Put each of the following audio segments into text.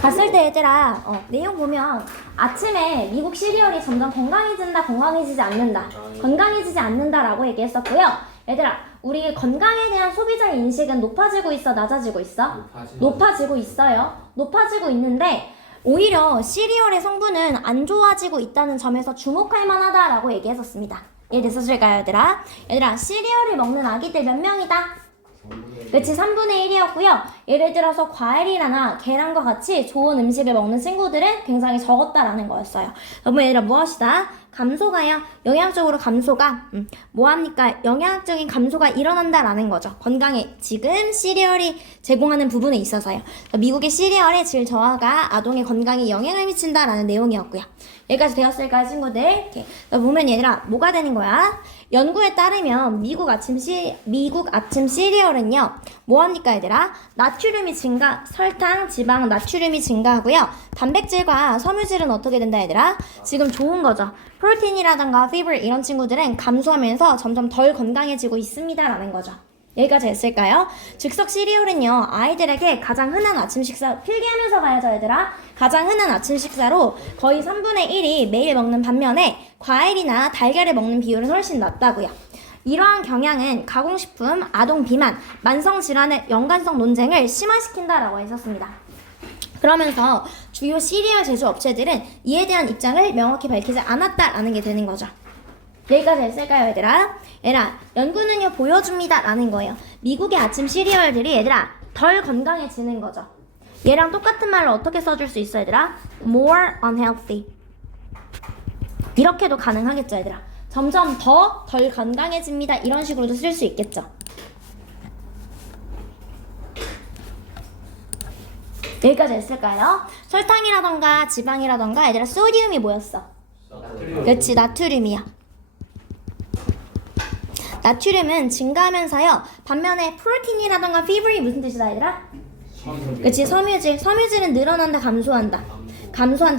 갔을 때 얘들아 내용 보면 아침에 미국 시리얼이 점점 건강해진다, 건강해지지 않는다, 건강해지지 않는다라고 얘기했었고요. 얘들아, 우리 건강에 대한 소비자 인식은 높아지고 있어, 낮아지고 있어? 높아지고 있어요. 높아지고 있는데 오히려 시리얼의 성분은 안 좋아지고 있다는 점에서 주목할 만하다라고 얘기했었습니다. 이해됐었을까요, 얘들아? 얘들아, 시리얼을 먹는 아기들 몇 명이다? 그치, 3분의 1이었고요. 예를 들어서 과일이나 계란과 같이 좋은 음식을 먹는 친구들은 굉장히 적었다라는 거였어요. 그러면 얘들아, 무엇이다? 감소가요. 영양적으로 감소가 뭐합니까? 영양적인 감소가 일어난다라는 거죠. 건강에 지금 시리얼이 제공하는 부분에 있어서요. 미국의 시리얼의 질 저하가 아동의 건강에 영향을 미친다라는 내용이었고요. 여기까지 되었을까요, 친구들? 이렇게 보면 얘들아, 뭐가 되는 거야? 연구에 따르면 미국 아침 시리얼은요, 뭐합니까, 얘들아? 나트륨이 증가, 설탕, 지방, 나트륨이 증가하고요. 단백질과 섬유질은 어떻게 된다, 얘들아? 지금 좋은 거죠. 프로틴이라던가 피버 이런 친구들은 감소하면서 점점 덜 건강해지고 있습니다라는 거죠. 여기까지 했을까요? 즉석 시리얼은요, 아이들에게 가장 흔한 아침 식사, 필기하면서 가야죠, 얘들아. 가장 흔한 아침 식사로 거의 3분의 1이 매일 먹는 반면에 과일이나 달걀을 먹는 비율은 훨씬 낮다고요. 이러한 경향은 가공식품, 아동 비만, 만성질환의 연관성 논쟁을 심화시킨다라고 했었습니다. 그러면서 주요 시리얼 제조 업체들은 이에 대한 입장을 명확히 밝히지 않았다라는 게 되는 거죠. 여기까지 했을까요, 얘들아? 얘들아, 연구는요, 보여줍니다 라는 거예요. 미국의 아침 시리얼들이 얘들아 덜 건강해지는 거죠. 얘랑 똑같은 말로 어떻게 써줄 수 있어, 얘들아? More unhealthy. 이렇게도 가능하겠죠, 얘들아. 점점 더 덜 건강해집니다, 이런 식으로도 쓸 수 있겠죠. 여기까지 했을까요? 설탕이라던가 지방이라던가 얘들아 소디움이 뭐였어? 그렇지, 나트륨이야. 나트륨은 증가하면서요, 반면에 프로틴이라던가 피버이 무슨 뜻이다, 얘들아? 그치, 섬유질은 늘어난다, 감소한다.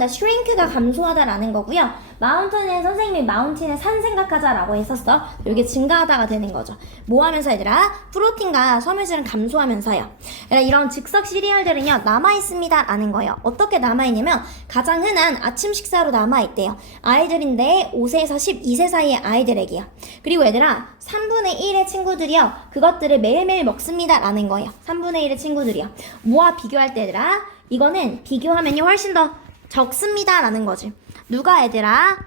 슈링크가 감소하다라는 거고요. 마운틴은 선생님이 마운틴의 산 생각하자라고 했었어. 이게 증가하다가 되는 거죠. 뭐 하면서 얘들아? 프로틴과 섬유질은 감소하면서요. 이런 즉석 시리얼들은요, 남아있습니다 라는 거예요. 어떻게 남아있냐면 가장 흔한 아침 식사로 남아있대요. 아이들인데 5세에서 12세 사이의 아이들에게요. 그리고 얘들아, 3분의 1의 친구들이요, 그것들을 매일매일 먹습니다 라는 거예요. 3분의 1의 친구들이요. 뭐와 비교할 때 얘들아? 이거는 비교하면요 훨씬 더 적습니다 라는 거지. 누가 얘들아?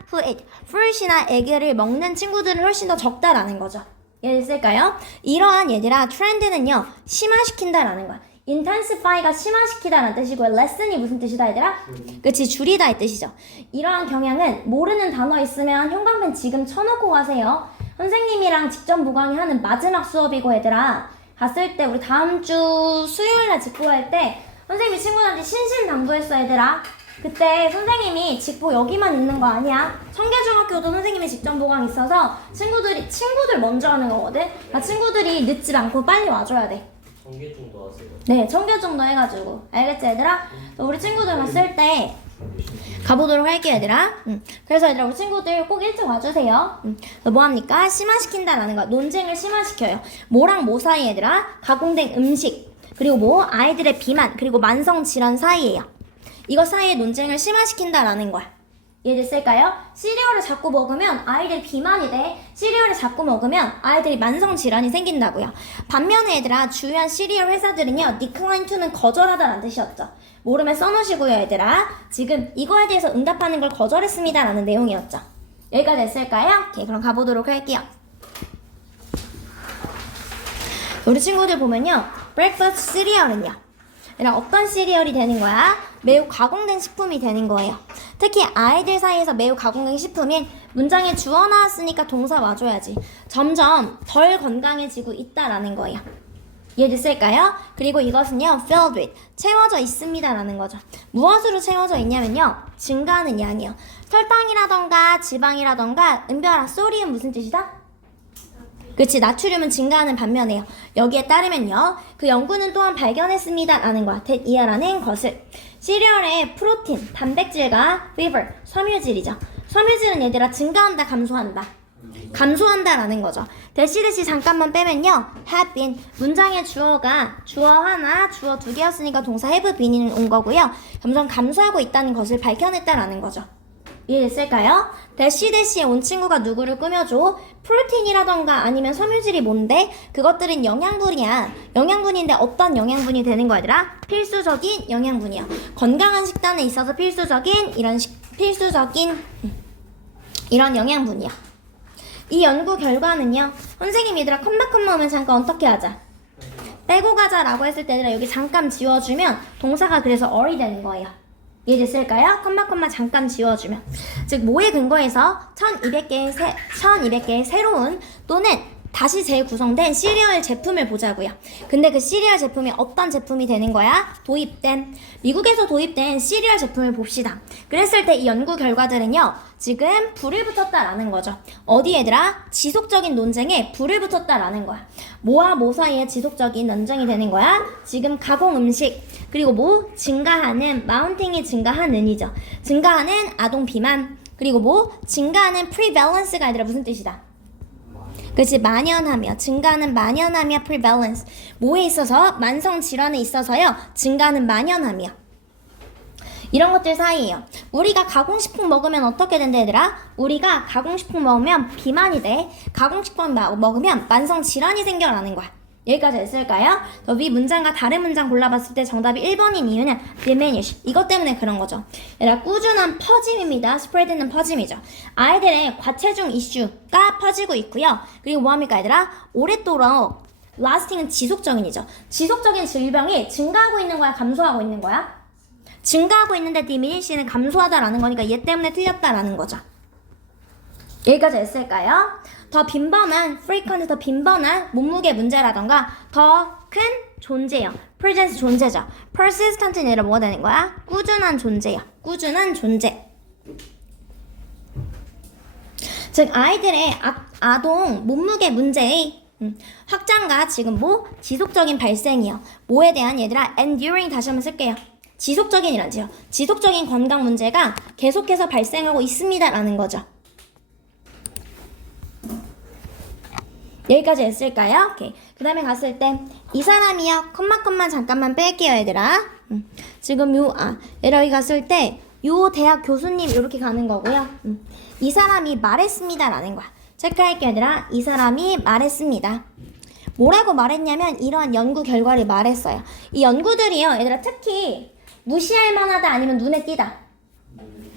fruit이나 에그를 먹는 친구들은 훨씬 더 적다라는 거죠. 이해됐을까요? 이러한 얘들아 트렌드는요, 심화시킨다라는 거야. intensify가 심화시키다라는 뜻이고, lesson이 무슨 뜻이다, 얘들아? 그치, 줄이다 이 뜻이죠. 이러한 경향은 모르는 단어 있으면 형광펜 지금 쳐놓고 가세요. 선생님이랑 직접 무강의 마지막 수업이고, 얘들아 갔을 때 우리 다음 주 수요일날 직보할 때 선생님이 친구들한테 신신당부했어, 얘들아. 그때 선생님이 직보 여기만 있는 거 아니야. 청계중학교도 선생님이 직접 보강 있어서 친구들 먼저 하는 거거든. 그러니까 친구들이 늦지 않고 빨리 와줘야 돼. 청계중도 하세요? 네, 청계중도 해가지고. 알겠지, 얘들아? 우리 친구들 갔을 때 가보도록 할게요, 얘들아. 그래서 얘들아, 우리 친구들 꼭 일찍 와주세요. 뭐합니까? 심화시킨다라는 거. 논쟁을 심화시켜요. 뭐랑 뭐 사이, 얘들아? 가공된 음식, 그리고 뭐 아이들의 비만, 그리고 만성질환 사이에요. 이거 사이에 논쟁을 심화시킨다라는 거야. 이해됐을까요? 시리얼을 자꾸 먹으면 아이들이 비만이 돼. 시리얼을 자꾸 먹으면 아이들이 만성질환이 생긴다고요. 반면에 얘들아, 주요한 시리얼 회사들은요, decline to는 거절하다라는 뜻이었죠. 모르면 써놓으시고요, 얘들아. 지금 이거에 대해서 응답하는 걸 거절했습니다 라는 내용이었죠. 여기까지 됐을까요? 오케이, 그럼 가보도록 할게요. 우리 친구들 보면요, breakfast 시리얼은요, 어떤 시리얼이 되는 거야? 매우 가공된 식품이 되는 거예요. 특히 아이들 사이에서 매우 가공된 식품인 문장에 주어 나왔으니까 동사 와줘야지. 점점 덜 건강해지고 있다라는 거예요. 이해됐을까요? 그리고 이것은요, filled with, 채워져 있습니다 라는 거죠. 무엇으로 채워져 있냐면요, 증가하는 양이요. 설탕이라던가 지방이라던가 은별아, 소디움 무슨 뜻이다? 그치, 나트륨은 증가하는 반면에요. 여기에 따르면요, 그 연구는 또한 발견했습니다 라는 거야. 이하라는 것을. 시리얼의 프로틴, 단백질과 fiber, 섬유질이죠. 섬유질은 얘들아 증가한다, 감소한다? 감소한다라는 거죠. 대시 잠깐만 빼면요. have been 문장의 주어가 주어 하나, 주어 두 개였으니까 동사 have been이 온 거고요. 점점 감소하고 있다는 것을 밝혀냈다라는 거죠. 이해됐을까요? 대시에 온 친구가 누구를 꾸며줘? 프로틴이라던가 아니면 섬유질이 뭔데? 그것들은 영양분이야. 영양분인데 어떤 영양분이 되는 거야, 얘들아? 필수적인 영양분이야. 건강한 식단에 있어서 필수적인 이런 영양분이야. 이 연구 결과는요. 선생님 얘들아 컴마 오면 잠깐 어떻게 하자? 빼고 가자라고 했을 때 얘들아 여기 잠깐 지워주면 동사가 그래서 or이 되는 거예요. 이해됐을까요? 컴마 잠깐 지워주면. 즉 뭐에 근거해서 1200개의 새로운 또는 다시 재구성된 시리얼 제품을 보자고요. 근데 그 시리얼 제품이 어떤 제품이 되는 거야? 미국에서 도입된 시리얼 제품을 봅시다. 그랬을 때 이 연구 결과들은요. 지금 불을 붙였다라는 거죠. 어디 얘들아? 지속적인 논쟁에 불을 붙였다라는 거야. 뭐와 뭐 사이에 지속적인 논쟁이 되는 거야? 지금 가공 음식 그리고 뭐? 증가하는 마운팅이 증가하는이죠. 증가하는 아동 비만 그리고 뭐? 증가하는 prevalence가 얘들아 무슨 뜻이다? 그치 만연하며 증가하는 만연하며 prevalence 뭐에 있어서? 만성 질환에 있어서요 증가하는 만연하며 이런 것들 사이에요. 우리가 가공식품 먹으면 어떻게 된다 얘들아? 우리가 가공식품 먹으면 비만이 돼. 가공식품 먹으면 만성 질환이 생겨나는 거야. 여기까지 됐을까요? 위 문장과 다른 문장 골라봤을 때 정답이 1번인 이유는 diminish. 이것 때문에 그런 거죠. 얘들아 꾸준한 퍼짐입니다. spread는 퍼짐이죠. 아이들의 과체중 이슈가 퍼지고 있고요. 그리고 뭐합니까 얘들아? 오랫도록 lasting은 지속적인이죠. 지속적인 질병이 증가하고 있는 거야? 감소하고 있는 거야? 증가하고 있는데 diminish는 감소하다라는 거니까 얘 때문에 틀렸다라는 거죠. 여기까지 됐을까요? 더 빈번한 frequent 더 빈번한 몸무게 문제라던가 더 큰 존재요. presence 존재죠. persistent는 얘를 뭐가 되는 거야? 꾸준한 존재요. 꾸준한 존재. 즉 아이들의 아동 몸무게 문제의 확장과 지금 뭐? 지속적인 발생이요. 뭐에 대한 얘들아 enduring 다시 한번 쓸게요. 지속적인이란지요. 지속적인 건강 문제가 계속해서 발생하고 있습니다라는 거죠. 여기까지 했을까요? 오케이. 그 다음에 갔을 때 이 사람이요. 컴마 잠깐만 뺄게요 얘들아. 지금 얘들아 여기 갔을 때 요 대학 교수님 이렇게 가는 거고요. 이 사람이 말했습니다 라는 거야. 체크할게요 얘들아. 이 사람이 말했습니다. 뭐라고 말했냐면 이러한 연구 결과를 말했어요. 이 연구들이요 얘들아 특히 무시할 만하다 아니면 눈에 띄다.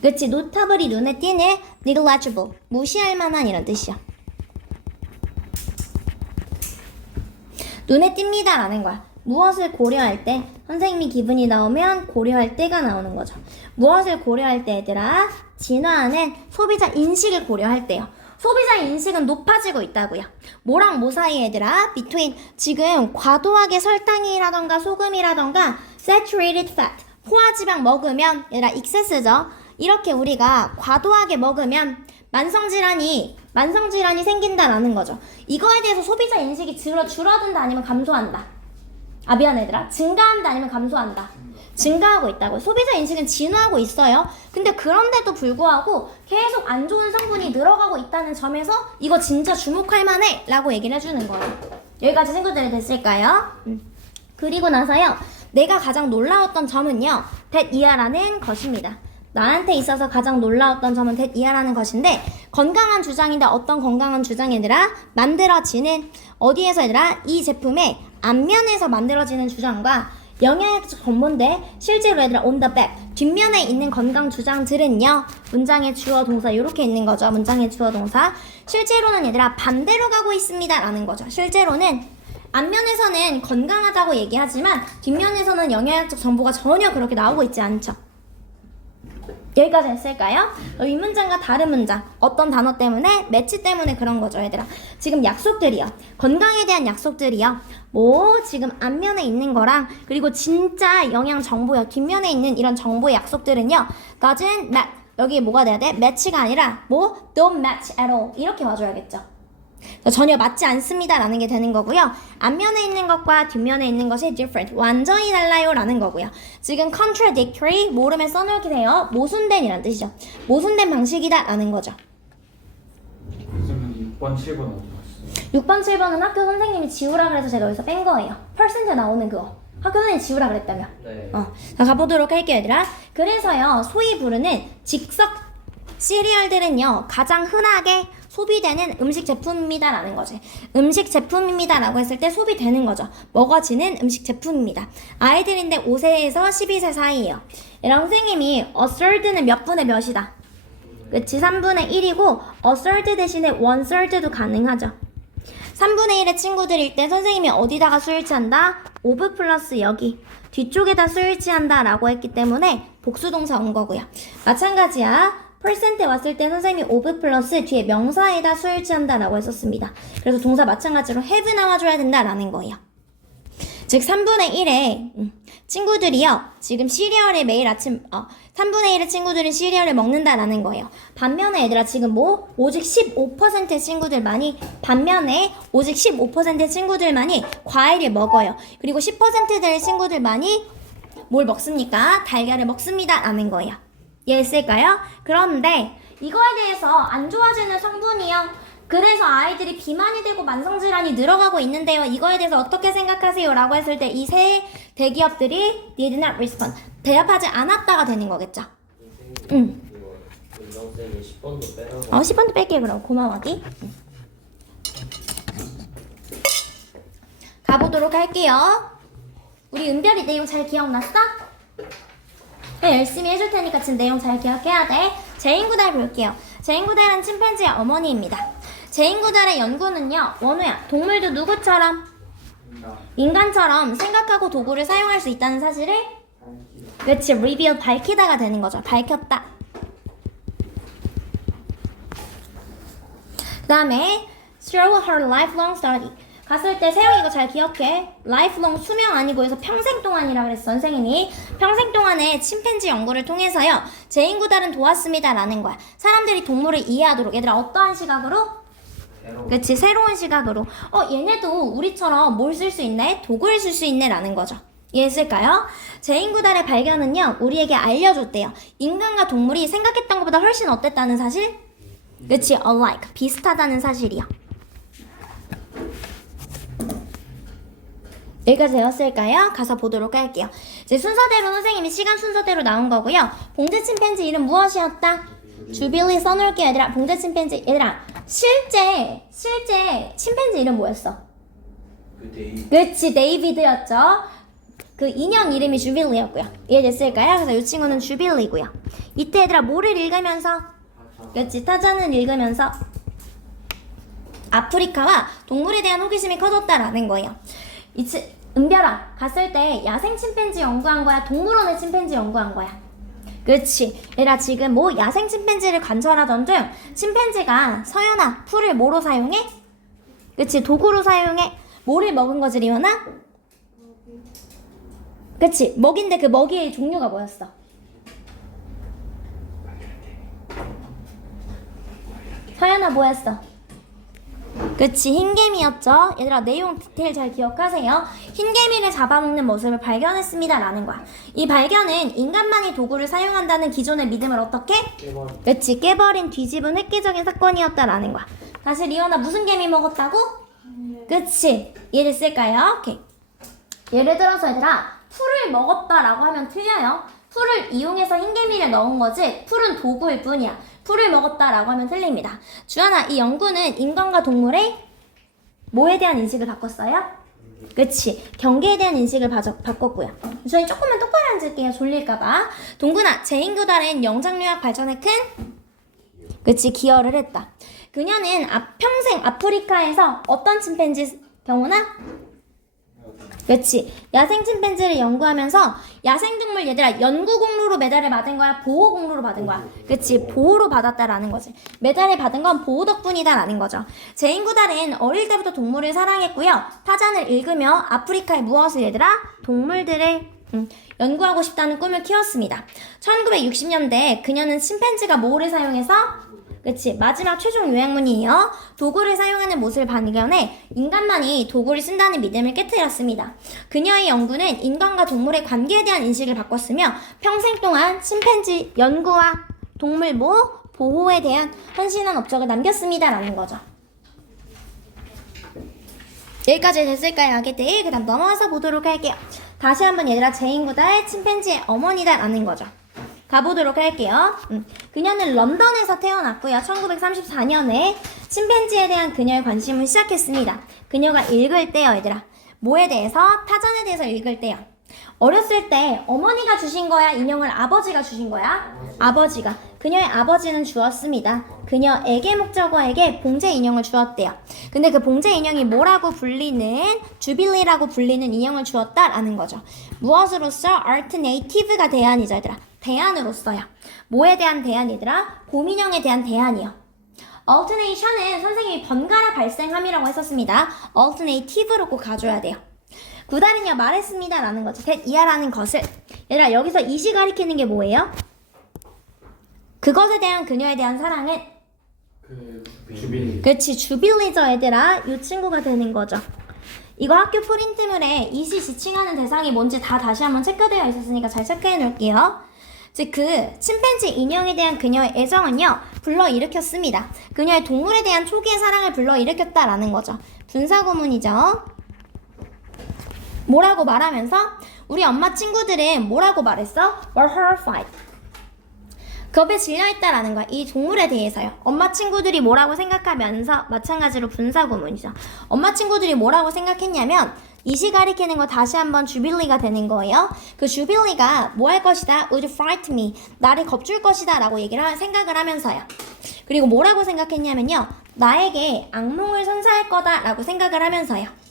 그치? 노타블이 눈에 띄네. negligible. 무시할 만한 이런 뜻이야. 눈에 띕니다 라는 거야. 무엇을 고려할 때 선생님이 기분이 나오면 고려할 때가 나오는 거죠. 무엇을 고려할 때 얘들아? 진화하는 소비자 인식을 고려할 때요. 소비자 인식은 높아지고 있다고요. 뭐랑 뭐 사이에 얘들아? between 지금 과도하게 설탕이라던가 소금이라던가 saturated fat 포화지방 먹으면 얘들아 excess죠. 이렇게 우리가 과도하게 먹으면 만성질환이 생긴다라는 거죠. 이거에 대해서 소비자 인식이 줄어든다 아니면 감소한다? 미안 얘들아. 증가한다 아니면 감소한다? 증가하고 있다고. 소비자 인식은 진화하고 있어요. 근데 그런데도 불구하고 계속 안 좋은 성분이 늘어가고 있다는 점에서 이거 진짜 주목할 만해 라고 얘기를 해주는 거예요. 여기까지 친구들이 됐을까요? 그리고 나서요. 내가 가장 놀라웠던 점은요. that 이하라는 것입니다. 나한테 있어서 가장 놀라웠던 점은 that 이하라는 것인데 건강한 주장인데 어떤 건강한 주장이 얘들아? 만들어지는 어디에서 얘들아? 이 제품의 앞면에서 만들어지는 주장과 영양학적 정보인데 실제로 얘들아 on the back 뒷면에 있는 건강 주장들은요 문장의 주어 동사 이렇게 있는 거죠. 문장의 주어 동사 실제로는 얘들아 반대로 가고 있습니다 라는 거죠. 실제로는 앞면에서는 건강하다고 얘기하지만 뒷면에서는 영양학적 정보가 전혀 그렇게 나오고 있지 않죠. 여기까지 했을까요? 이 문장과 다른 문장 어떤 단어 때문에? 매치 때문에 그런 거죠 얘들아. 지금 약속들이요. 건강에 대한 약속들이요. 뭐 지금 앞면에 있는 거랑 그리고 진짜 영양 정보요. 뒷면에 있는 이런 정보의 약속들은요. doesn't match. 여기 뭐가 돼야 돼? match가 아니라 뭐 don't match at all. 이렇게 와줘야겠죠. 전혀 맞지 않습니다 라는 게 되는 거고요. 앞면에 있는 것과 뒷면에 있는 것이 different 완전히 달라요 라는 거고요. 지금 contradictory 모름에 써놓게 돼요. 모순된 이란 뜻이죠. 모순된 방식이다 라는 거죠. 그러면 6번, 7번 어디 갔어? 6번, 7번은 학교 선생님이 지우라 그래서 제가 여기서 뺀 거예요. 퍼센트 나오는 그거. 학교 선생님이 지우라 그랬다며. 네. 자, 가보도록 할게요, 얘들아. 그래서요, 소위 부르는 즉석 시리얼들은요, 가장 흔하게 소비되는 음식 제품입니다라는 거지. 음식 제품입니다라고 했을 때 소비되는 거죠. 먹어지는 음식 제품입니다. 아이들인데 5세에서 12세 사이예요. 얘랑 선생님이 a third는 몇 분의 몇이다. 그치, 3분의 1이고 a third 대신에 1/3도 가능하죠. 3분의 1의 친구들일 때 선생님이 어디다가 수일치한다? 오브 플러스 여기 뒤쪽에다 수일치한다 라고 했기 때문에 복수동사 온 거고요. 마찬가지야. 퍼센트에 왔을 때 선생님이 오브 플러스 뒤에 명사에다 수일치한다 라고 했었습니다. 그래서 동사 마찬가지로 have 나와줘야 된다라는 거예요. 즉 3분의 1의 친구들이요. 지금 시리얼을 매일 아침 3분의 1의 친구들은 시리얼을 먹는다라는 거예요. 반면에 얘들아 지금 뭐? 오직 15%의 친구들만이 반면에 오직 15%의 친구들만이 과일을 먹어요. 그리고 10%의 친구들만이 뭘 먹습니까? 달걀을 먹습니다 라는 거예요. 이해했을까요? 그런데 이거에 대해서 안 좋아지는 성분이요. 그래서 아이들이 비만이 되고 만성질환이 늘어가고 있는데요. 이거에 대해서 어떻게 생각하세요? 라고 했을 때 이 세 대기업들이 did not respond. 대답하지 않았다가 되는 거겠죠. 선생님, 이거 은정쌤이 10번도 빼라고. 10번도 뺄게 그럼. 고마워기. 가보도록 할게요. 우리 은별이 내용 잘 기억났어? 네, 열심히 해줄 테니까 지금 내용 잘 기억해야 돼. 제인구달 볼게요. 제인구달은 침팬지의 어머니입니다. 제인구달의 연구는요, 원우야, 동물도 누구처럼? 인간처럼 생각하고 도구를 사용할 수 있다는 사실을? 그치, reveal, 밝히다가 되는 거죠. 밝혔다. 그 다음에 through her lifelong study. 갔을 때 세영이 이거 잘 기억해. lifelong 수명 아니고 여기서 평생 동안이라 그랬어 선생님이. 평생 동안에 침팬지 연구를 통해서요 제인구달은 도왔습니다 라는 거야. 사람들이 동물을 이해하도록. 얘들아 어떠한 시각으로? 그치, 새로운 시각으로. 얘네도 우리처럼 뭘 쓸 수 있네? 도구를 쓸 수 있네 라는 거죠. 이해했을까요? 제인구달의 발견은요 우리에게 알려줬대요. 인간과 동물이 생각했던 것보다 훨씬 어땠다는 사실? 그치, alike, 비슷하다는 사실이요. 여기까지 되었을까요? 가서 보도록 할게요. 이제 순서대로 선생님이 시간 순서대로 나온 거고요. 봉제 침팬지 이름 무엇이었다? 주빌리 써놓을게요 얘들아. 봉제 침팬지 얘들아 실제 침팬지 이름 뭐였어? 그치, 데이비드였죠. 그 인형 이름이 주빌리였고요. 이해됐을까요? 그래서 이 친구는 주빌리고요. 이때 얘들아 뭐를 읽으면서? 그치, 타잔을 읽으면서 아프리카와 동물에 대한 호기심이 커졌다라는 거예요. 은별아 갔을 때 야생 침팬지 연구한 거야? 동물원의 침팬지 연구한 거야? 그렇지. 얘들아 지금 뭐 야생 침팬지를 관찰하던 중 침팬지가 서연아 풀을 뭐로 사용해? 그치, 도구로 사용해. 뭐를 먹은 거지 리원아? 그치, 먹인데 그 먹이의 종류가 뭐였어? 서연아 뭐였어? 그치, 흰개미였죠. 얘들아 내용 디테일 잘 기억하세요. 흰개미를 잡아먹는 모습을 발견했습니다 라는 거야. 이 발견은 인간만이 도구를 사용한다는 기존의 믿음을 어떻게? 그치, 깨버린 뒤집은 획기적인 사건이었다라는 거야. 다시 리원아 무슨 개미 먹었다고? 그치, 이해됐을까요? 오케이. 예를 들어서 얘들아 풀을 먹었다라고 하면 틀려요. 풀을 이용해서 흰개미를 넣은 거지 풀은 도구일 뿐이야. 풀을 먹었다라고 하면 틀립니다. 주하나, 이 연구는 인간과 동물의 뭐에 대한 인식을 바꿨어요? 그치, 경계에 대한 인식을 바꿨고요. 저희 조금만 똑바로 앉을게요. 졸릴까봐. 동근아, 제인구달은 영장류학 발전에 큰 그치, 기여를 했다. 그녀는 평생 아프리카에서 어떤 침팬지 경우나? 그치, 야생 침팬지를 연구하면서 야생동물 얘들아 연구 공로로 메달을 받은 거야? 보호 공로로 받은 거야? 그치, 보호로 받았다라는 거지. 메달을 받은 건 보호 덕분이다 라는 거죠. 제인구달은 어릴 때부터 동물을 사랑했고요. 타잔을 읽으며 아프리카의 무엇을 얘들아? 동물들을 연구하고 싶다는 꿈을 키웠습니다. 1960년대 그녀는 침팬지가 뭐를 사용해서? 그치, 마지막 최종 요약문이에요. 도구를 사용하는 모습을 발견해 인간만이 도구를 쓴다는 믿음을 깨트렸습니다. 그녀의 연구는 인간과 동물의 관계에 대한 인식을 바꿨으며 평생 동안 침팬지 연구와 동물 보호에 대한 헌신한 업적을 남겼습니다 라는 거죠. 여기까지 됐을까요, 아기들? 그 다음 넘어와서 보도록 할게요. 다시 한번 얘들아, 제인구달 침팬지의 어머니다라는 거죠. 가보도록 할게요. 그녀는 런던에서 태어났고요. 1934년에 침팬지에 대한 그녀의 관심을 시작했습니다. 그녀가 읽을 때요, 얘들아. 뭐에 대해서? 타전에 대해서 읽을 때요. 어렸을 때 어머니가 주신 거야? 인형을 아버지가 주신 거야? 아버지가. 그녀의 아버지는 주었습니다. 그녀에게 목적어에게 봉제 인형을 주었대요. 근데 그 봉제 인형이 뭐라고 불리는, 주빌리라고 불리는 인형을 주었다라는 거죠. 무엇으로써? alternative가 대안이죠, 얘들아. 대안으로써요. 뭐에 대한 대안이더라? 곰인형에 대한 대안이요. alternation은 선생님이 번갈아 발생함이라고 했었습니다. alternative로 꼭 가줘야 돼요. 구달은요, 말했습니다 라는 거죠. that 이하라는 것을. 얘들아, 여기서 이시 가리키는 게 뭐예요? 그것에 대한 그녀에 대한 사랑은? 주빌리. 그렇지, 주빌리죠, 얘들아. 이 친구가 되는 거죠. 이거 학교 프린트물에 이시 지칭하는 대상이 뭔지 다 다시 한번 체크되어 있었으니까 잘 체크해 놓을게요. 즉, 그 침팬지 인형에 대한 그녀의 애정은요, 불러일으켰습니다. 그녀의 동물에 대한 초기의 사랑을 불러일으켰다라는 거죠. 분사구문이죠. 뭐라고 말하면서? 우리 엄마 친구들은 뭐라고 말했어? were horrified. 겁에 질려있다라는 거야. 이 동물에 대해서요. 엄마 친구들이 뭐라고 생각하면서, 마찬가지로 분사구문이죠. 엄마 친구들이 뭐라고 생각했냐면, 이시 가리키는 거 다시 한번 주빌리가 되는 거예요. 그 주빌리가 뭐 할 것이다? would frighten me. 나를 겁줄 것이다 라고 생각을 하면서요. 그리고 뭐라고 생각했냐면요, 나에게 악몽을 선사할 거다 라고 생각을 하면서요.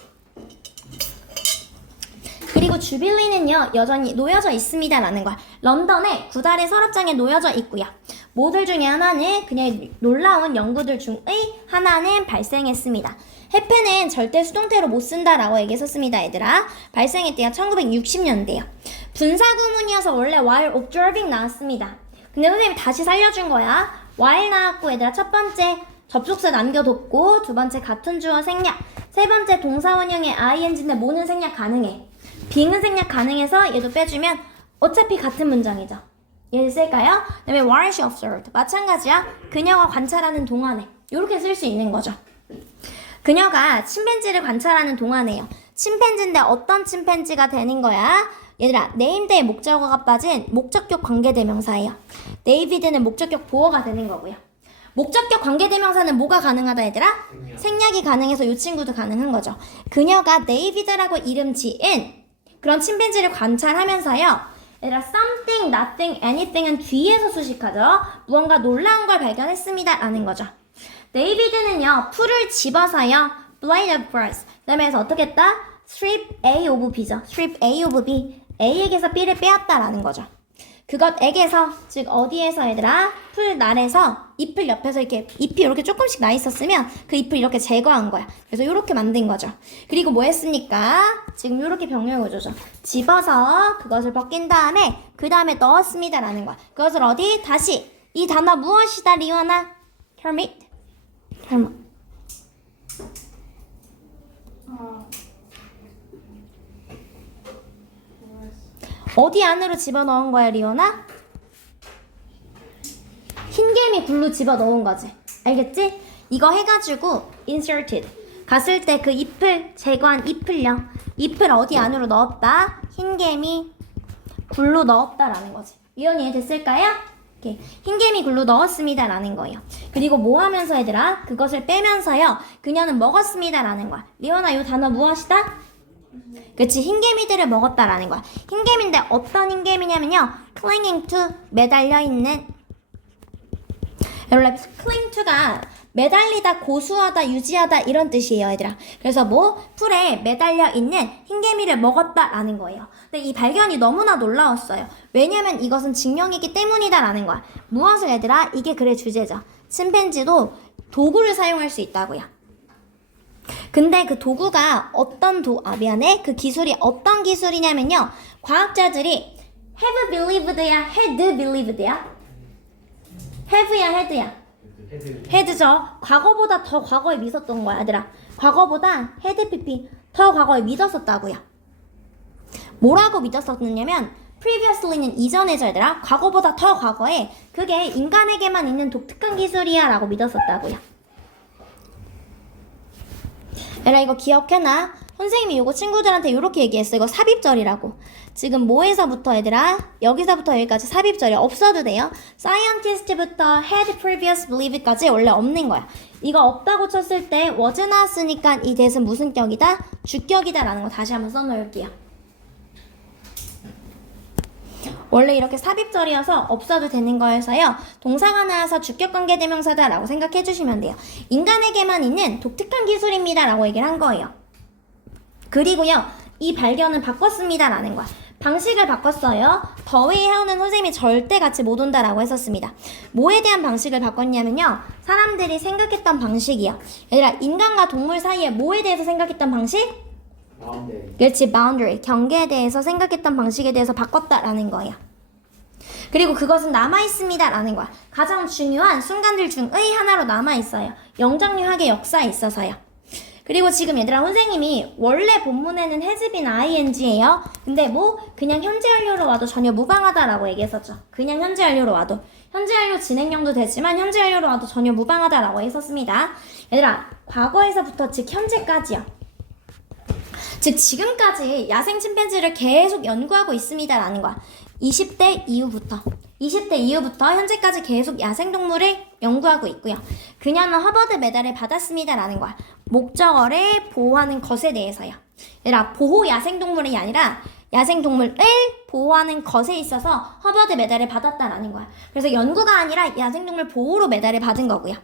그리고 주빌리는요, 여전히 놓여져 있습니다 라는 거야. 런던의 구달의 서랍장에 놓여져 있고요. 모들 중에 하나는 그녀의 놀라운 연구들 중의 하나는 발생했습니다. 해펜은 절대 수동태로 못 쓴다라고 얘기했었습니다, 얘들아. 발생했대요. 1960년대요. 분사구문이어서 원래 while observing 나왔습니다. 근데 선생님이 다시 살려준 거야. while 나왔고, 얘들아, 첫 번째 접속사 남겨뒀고, 두 번째 같은 주어 생략, 세 번째 동사원형의 ing인데 뭐는 생략 가능해. being은 생략 가능해서 얘도 빼주면 어차피 같은 문장이죠. 얘를 쓸까요? 그 다음에 while she observed. 마찬가지야. 그녀가 관찰하는 동안에. 이렇게 쓸 수 있는 거죠. 그녀가 침팬지를 관찰하는 동안에요. 침팬지인데 어떤 침팬지가 되는 거야? 얘들아, name드의 목적어가 빠진 목적격 관계대명사예요. 데이비드는 목적격 보어가 되는 거고요. 목적격 관계대명사는 뭐가 가능하다, 얘들아? 생략이 가능해서 이 친구도 가능한 거죠. 그녀가 데이비드라고 이름 지은 그런 침팬지를 관찰하면서요. 얘들아, something, nothing, anything은 뒤에서 수식하죠. 무언가 놀라운 걸 발견했습니다 라는 거죠. 데이비드는요, 풀을 집어서요, blade of grass. 그 다음에 해서 어떻게 했다? strip A of B죠. strip A of B. A에게서 B를 빼앗다라는 거죠. 그것에게서, 즉 어디에서 얘들아? 풀 날에서 잎을 옆에서 이렇게 잎이 이렇게 조금씩 나 있었으면 그 잎을 이렇게 제거한 거야. 그래서 이렇게 만든 거죠. 그리고 뭐 했습니까? 지금 이렇게 병렬구조죠. 집어서 그것을 벗긴 다음에 그 다음에 넣었습니다라는 거야. 그것을 어디? 다시 이 단어 무엇이다, 리원아? termite. 어디 안으로 집어넣은 거야, 리오나? 흰개미 굴로 집어넣은 거지. 알겠지? 이거 해가지고 inserted. 갔을 때 그 잎을 제거한 잎을요. 잎을 어디 안으로 넣었다? 흰개미 굴로 넣었다라는 거지. 리온이 됐을까요? 이렇게 흰개미 굴로 넣었습니다 라는 거예요. 그리고 뭐 하면서 얘들아? 그것을 빼면서요. 그녀는 먹었습니다 라는 거야. 리온아, 이 단어 무엇이다? 그치, 흰개미들을 먹었다라는 거야. 흰개미인데 어떤 흰개미냐면요, clinging to, 매달려 있는. 여러분, cling to가 매달리다, 고수하다, 유지하다 이런 뜻이에요, 얘들아. 그래서 뭐 풀에 매달려 있는 흰개미를 먹었다라는 거예요. 근데 이 발견이 너무나 놀라웠어요. 왜냐면 이것은 증명이기 때문이다라는 거야. 무엇을, 얘들아? 이게 글의 주제죠. 침팬지도 도구를 사용할 수 있다고요. 근데 그 도구가 그 기술이 어떤 기술이냐면요, 과학자들이 have believed야, had believed야? have야, had야? had죠. 과거보다 더 과거에 믿었던 거야, 얘들아. 과거보다 had pp 더 과거에 믿었었다고요. 뭐라고 믿었었느냐면 previously는 이전에죠, 얘들아. 과거보다 더 과거에 그게 인간에게만 있는 독특한 기술이야 라고 믿었었다고요. 얘들아 이거 기억해놔. 선생님이 이거 친구들한테 이렇게 얘기했어. 이거 삽입절이라고. 지금 뭐에서부터 얘들아? 여기서부터 여기까지 삽입절이 없어도 돼요. scientist부터 had previous believe까지 원래 없는 거야. 이거 없다고 쳤을 때 was 나왔으니까 이 대신 무슨 격이다? 주격이다 라는 거 다시 한번 써놓을게요. 원래 이렇게 삽입절이어서 없어도 되는 거여서요. 동사가 나와서 주격관계대명사다 라고 생각해 주시면 돼요. 인간에게만 있는 독특한 기술입니다 라고 얘기를 한 거예요. 그리고요. 이 발견은 바꿨습니다 라는 거야. 방식을 바꿨어요. 더위 해오는 선생님이 절대 같이 못 온다 라고 했었습니다. 뭐에 대한 방식을 바꿨냐면요. 사람들이 생각했던 방식이요. 얘들아 인간과 동물 사이에 뭐에 대해서 생각했던 방식? 그렇지, boundary, 경계에 대해서 생각했던 방식에 대해서 바꿨다라는 거예요. 그리고 그것은 남아있습니다 라는 거야. 가장 중요한 순간들 중의 하나로 남아있어요. 영장류학의 역사에 있어서요. 그리고 지금 얘들아 선생님이 원래 본문에는 has been ing예요. 근데 뭐 그냥 현재 완료로 와도 전혀 무방하다라고 얘기했었죠. 그냥 현재 완료로 와도. 현재 완료 진행형도 되지만 현재 완료로 와도 전혀 무방하다라고 했었습니다. 얘들아 과거에서부터 즉 현재까지요. 즉 지금까지 야생 침팬지를 계속 연구하고 있습니다 라는 거야. 20대 이후부터 현재까지 계속 야생동물을 연구하고 있고요. 그녀는 허버드 메달을 받았습니다 라는 거야. 목적어를 보호하는 것에 대해서요. 얘들아 보호 야생동물이 아니라 야생동물을 보호하는 것에 있어서 허버드 메달을 받았다라는 거야. 그래서 연구가 아니라 야생동물 보호로 메달을 받은 거고요.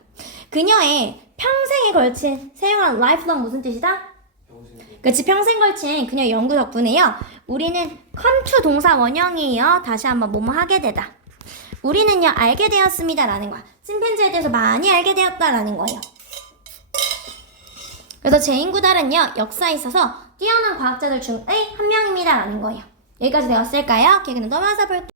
그녀의 평생에 걸친 사용한 lifelong 무슨 뜻이다? 그치, 평생 걸친 그녀 연구 덕분에요. 우리는 come to 동사 원형이에요. 다시 한번 뭐뭐 하게 되다. 우리는요 알게 되었습니다 라는 거야. 침팬지에 대해서 많이 알게 되었다라는 거예요. 그래서 제인 구달은요 역사에 있어서 뛰어난 과학자들 중의 한 명입니다 라는 거예요. 여기까지 되었을까요? 오케이, 그럼 넘어가서 볼게요.